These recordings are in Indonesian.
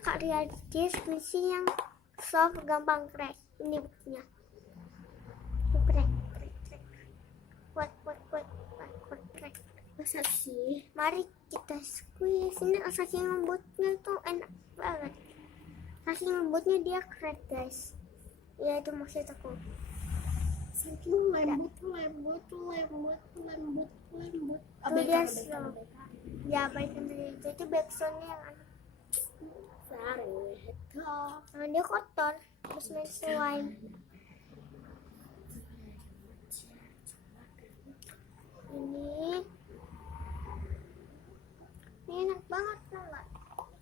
karya dia squishy yang soft gampang crack. Ini buktinya. Crack. Crack. Masa sih? Mari kita squeeze. Ini saking lembutnya tuh enak banget. Saking lembutnya dia crack guys. Ya itu maksud aku. Saking lembut. Tuh dia slow. Ya baik itu backsoundnya yang aneh. Nah, dia kotor terus main slime. Ini enak banget nggak?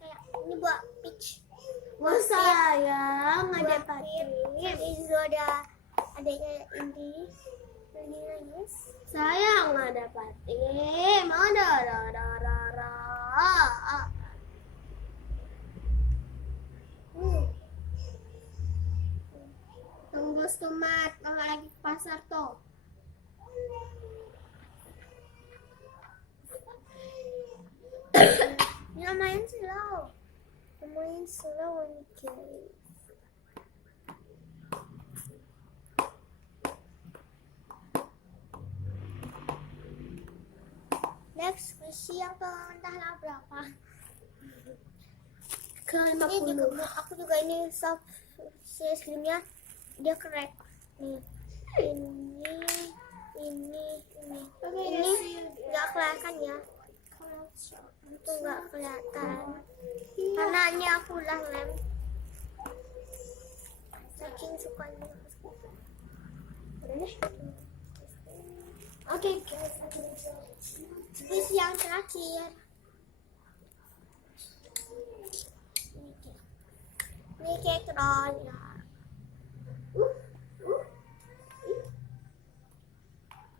Kayak ini buat peach. Sayang ada patin. Itu ada adanya ini. Guys. Sayang ada patin. Ada. Tembus tomat kalau lagi ke pasar tuh. Lumayan slow ini guys. Next squishy yang entahlah berapa. Ke Ini 50. juga, aku juga ini soft es krimnya dia crack nih. Ini nggak kelihatan ya, itu nggak kelihatan karena ini aku udah lem saking sukanya. Oke guys, Terus yang terakhir ini cake roll ya.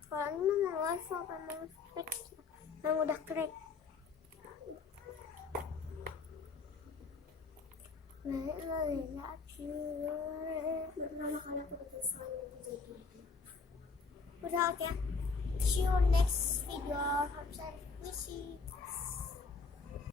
Kalau ini mau waffle apa mau cake yang udah crack. Udah oke. See you next video. Hamzah Wishy.